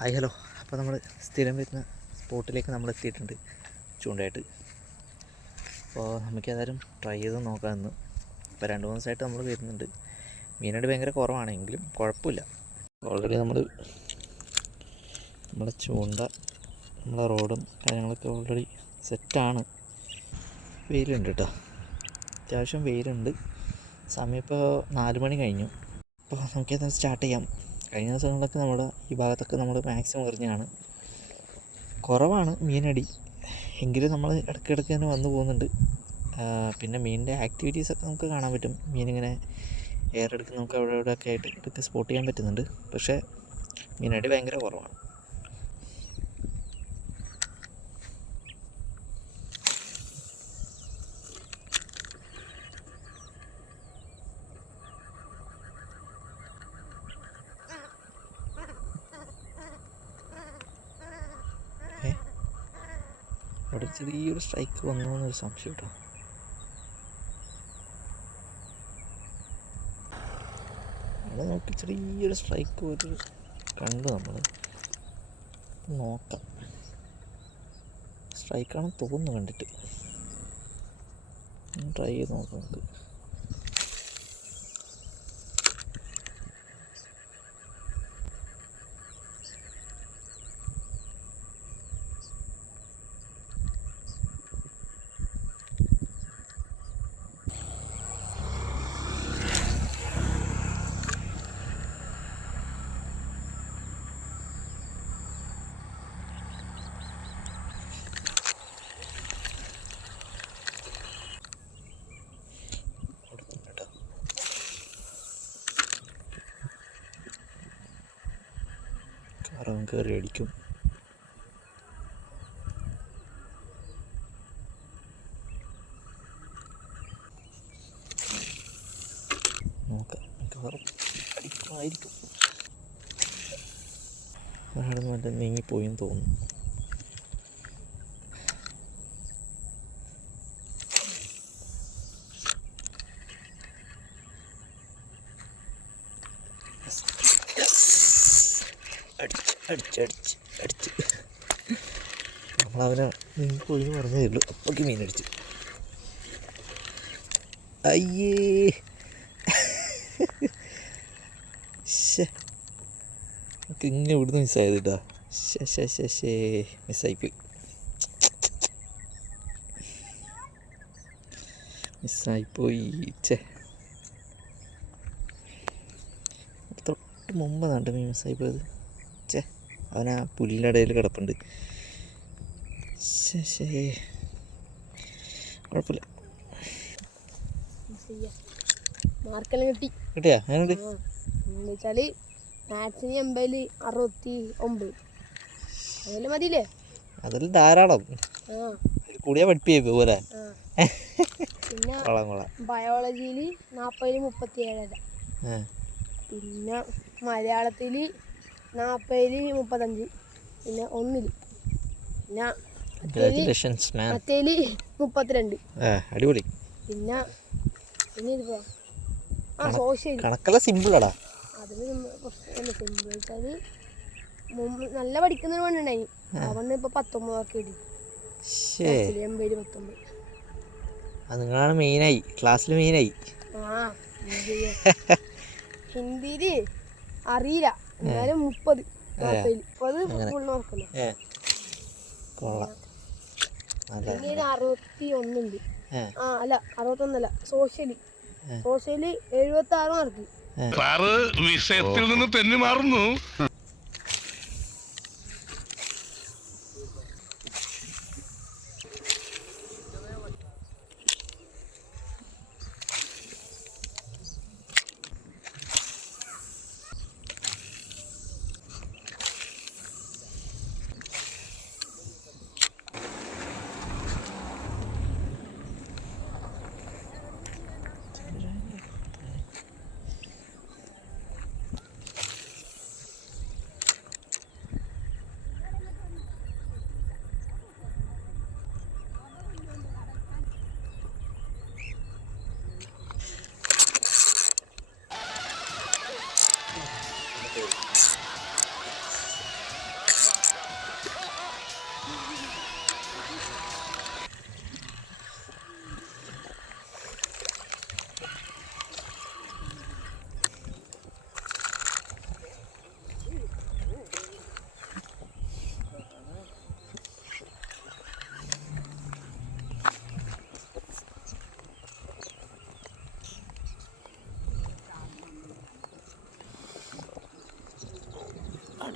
Hi hello. അപ്പോൾ നമ്മൾ സ്ഥിരം വരുന്ന സ്പോട്ടിലേക്ക് നമ്മൾ എത്തിയിട്ടുണ്ട് ചൂണ്ടയായിട്ട്. അപ്പോൾ നമുക്ക് ഏതായാലും ട്രൈ ചെയ്ത് നോക്കാമെന്ന്. ഇപ്പോൾ 2-3 ദിവസമായിട്ട് നമ്മൾ വരുന്നുണ്ട്. മീനടി ഭയങ്കര കുറവാണെങ്കിലും കുഴപ്പമില്ല. ഓൾറെഡി നമ്മളെ ചൂണ്ട, നമ്മളെ റോഡും കാര്യങ്ങളൊക്കെ ഓൾറെഡി സെറ്റാണ്. വെയിലുണ്ട് കേട്ടോ, അത്യാവശ്യം വെയിലുണ്ട്. സമയം ഇപ്പോൾ 4 മണി കഴിഞ്ഞു. അപ്പോൾ നമുക്കേതായാലും സ്റ്റാർട്ട് ചെയ്യാം. കഴിഞ്ഞ ദിവസങ്ങളിലൊക്കെ നമ്മുടെ ഈ ഭാഗത്തൊക്കെ നമ്മൾ മാക്സിമം എറിഞ്ഞാണ്. കുറവാണ് മീനടി, എങ്കിലും നമ്മൾ ഇടയ്ക്കിടയ്ക്ക് തന്നെ വന്നു പോകുന്നുണ്ട്. പിന്നെ മീനിൻ്റെ ആക്ടിവിറ്റീസൊക്കെ നമുക്ക് കാണാൻ പറ്റും. മീനിങ്ങനെ എയർ എടുക്കുന്ന നമുക്ക് അവിടെ ഇവിടെയൊക്കെ ആയിട്ട് ഇതൊക്കെ സ്പോട്ട് ചെയ്യാൻ പറ്റുന്നുണ്ട്. പക്ഷേ മീനടി ഭയങ്കര കുറവാണ്. അവിടെ ചെറിയൊരു സ്ട്രൈക്ക് വന്നു എന്നൊരു സംശയം കേട്ടോ. അവിടെ നമുക്ക് ചെറിയൊരു സ്ട്രൈക്ക് ഒരു കണ്ടു. നമ്മൾ നോക്കാം, സ്ട്രൈക്കാണെന്ന് തോന്നുന്നു കണ്ടിട്ട്. ട്രൈ ചെയ്ത് നോക്കാം നമുക്ക്. കറവൻ കയറി അടിക്കും. നോക്കാം, മിക്കവാറും അടിക്കുമായിരിക്കും. ഒരാൾ മറ്റേ നീങ്ങിപ്പോയെന്ന് തോന്നുന്നു. അടിച്ച് നമ്മളവനെ നീങ്ങിപ്പോയി പറഞ്ഞതേ ഉള്ളൂ, അപ്പൊക്ക് മീനടിച്ചു. അയ്യേ, നമുക്ക് ഇങ്ങനെ ഇവിടുന്ന് മിസ്സായത് കേട്ടാ. മിസ്സായിപ്പോയി. തൊട്ട് മുമ്പ് നാട്ടെ മീൻ മിസ്സായിപ്പോയത്. അവനാ പുല്ലിൻ്റെ ഇടയിൽ കിടപ്പുണ്ട്. കുഴപ്പമില്ല. കിട്ടിയാ? അതിനുണ്ട് വെച്ചാല് മാക്സിമം 80-69 അതെല്ലാം മതിയില്ലേ? അതെല്ലാം ധാരാളം. കൂടിയാ പഠിപ്പിക്കോ പോലെ. പിന്നെ ബയോളജിയില് 40-37, പിന്നെ മലയാളത്തില് 40-35, പിന്നെ ഒന്നില് പിന്നെ 32. അടിപൊളി. പിന്നെ ഇതിപ്പോ സോഷ്യൽ കണക്കെല്ലാം സിമ്പിളാടാ. അതിന് സിമ്പിൾ വെച്ചാല് നല്ല പഠിക്കുന്നതിന് വേണ്ടിണ്ടായി. അവന്ന് ഇപ്പൊ 19 ഒക്കെ 80-19. നിങ്ങളാണ് മെയിനായി, ക്ലാസ്സിൽ മെയിനായി. ഹിന്ദിയില് അറിയില്ല, എന്നാലും 30 ഫുൾ മാർക്കല്ലേ. 61 അല്ല 61 സോഷ്യല് 76 മാർക്ക്. വിഷയത്തിൽ നിന്ന് തെന്നി മാറുന്നു.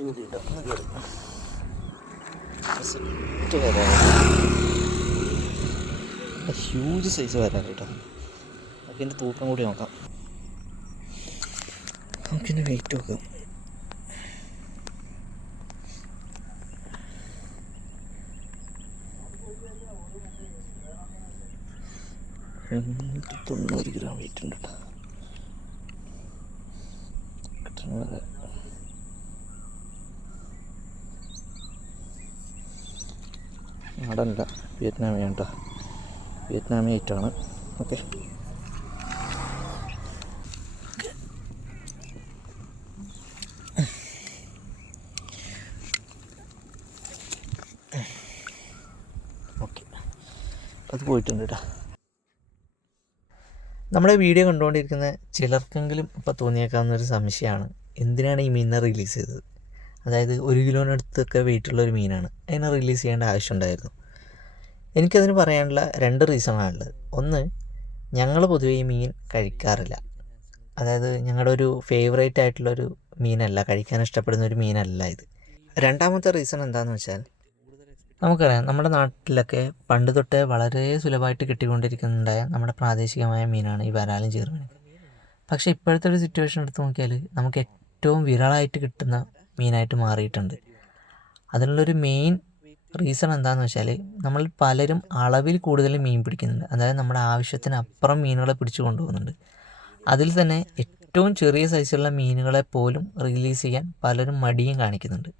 അടിപൊളി കേട്ടോ. ഒന്ന് കയറി സെറ്റ് വരാൻ ഹ്യൂജ് സൈസ് വരാൻ കേട്ടോ. നമുക്കിൻ്റെ തൂക്കം കൂടി നോക്കാം. നമുക്കിൻ്റെ വെയിറ്റ് നോക്കാം. തൊണ്ണൂറ് ഗ്രാം വെയിറ്റ് ഉണ്ട് കേട്ടോ. കിട്ടണ നാടനല്ല, വിയറ്റ്നാമിയാണ് കേട്ടോ. വിയറ്റ്നാമി ഐറ്റാണ്. ഓക്കെ, ഓക്കെ, അത് പോയിട്ടുണ്ട് കേട്ടോ. നമ്മുടെ വീഡിയോ കണ്ടുകൊണ്ടിരിക്കുന്ന ചിലർക്കെങ്കിലും ഇപ്പോൾ തോന്നിയേക്കാവുന്നൊരു സംശയമാണ്, എന്തിനാണ് ഈ മീനിനെ റിലീസ് ചെയ്തത്. അതായത് 1 കിലോനടുത്തൊക്കെ വെയിറ്റുള്ളൊരു മീനാണ്, അതിനെ റിലീസ് ചെയ്യേണ്ട ആവശ്യമുണ്ടായിരുന്നു. എനിക്കതിന് പറയാനുള്ള 2 റീസണാണുള്ളത്. ഒന്ന്, ഞങ്ങൾ പൊതുവേ ഈ മീൻ കഴിക്കാറില്ല. അതായത് ഞങ്ങളുടെ ഒരു ഫേവറേറ്റ് ആയിട്ടുള്ളൊരു മീനല്ല, കഴിക്കാൻ ഇഷ്ടപ്പെടുന്ന ഒരു മീനല്ല ഇത്. രണ്ടാമത്തെ റീസൺ എന്താണെന്ന് വെച്ചാൽ, നമുക്കറിയാം നമ്മുടെ നാട്ടിലൊക്കെ പണ്ട് തൊട്ടേ വളരെ സുലഭമായിട്ട് കിട്ടിക്കൊണ്ടിരിക്കുന്നുണ്ടായ നമ്മുടെ പ്രാദേശികമായ മീനാണ് ഈ വരാലും ചെറുമീനൊക്കെ. പക്ഷേ ഇപ്പോഴത്തെ ഒരു സിറ്റുവേഷൻ എടുത്ത് നോക്കിയാൽ നമുക്ക് ഏറ്റവും വിരളമായിട്ട് കിട്ടുന്ന മീനായിട്ട് മാറിയിട്ടുണ്ട്. അതിനുള്ളൊരു മെയിൻ റീസൺ എന്താണെന്ന് വെച്ചാൽ, നമ്മൾ പലരും അളവിൽ കൂടുതൽ മീൻ പിടിക്കുന്നുണ്ട്. അതായത് നമ്മുടെ ആവശ്യത്തിന് അപ്പുറം മീനുകളെ പിടിച്ചു കൊണ്ടുപോകുന്നുണ്ട്. അതിൽ തന്നെ ഏറ്റവും ചെറിയ സൈസുള്ള മീനുകളെ പോലും റിലീസ് ചെയ്യാൻ പലരും മടിയും കാണിക്കുന്നുണ്ട്.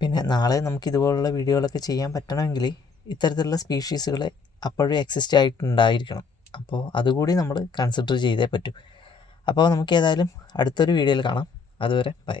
പിന്നെ നാളെ നമുക്ക് ഇതുപോലുള്ള വീഡിയോകളൊക്കെ ചെയ്യാൻ പറ്റണമെങ്കിൽ ഇത്തരത്തിലുള്ള സ്പീഷീസുകളെ അപ്പോഴും എക്സിസ്റ്റ് ആയിട്ടുണ്ടായിരിക്കണം. അപ്പോൾ അതുകൂടി നമ്മൾ കൺസിഡർ ചെയ്തേ പറ്റൂ. അപ്പോൾ നമുക്ക് ഏതായാലും അടുത്തൊരു വീഡിയോയിൽ കാണാം. അതുവരെ ബൈ.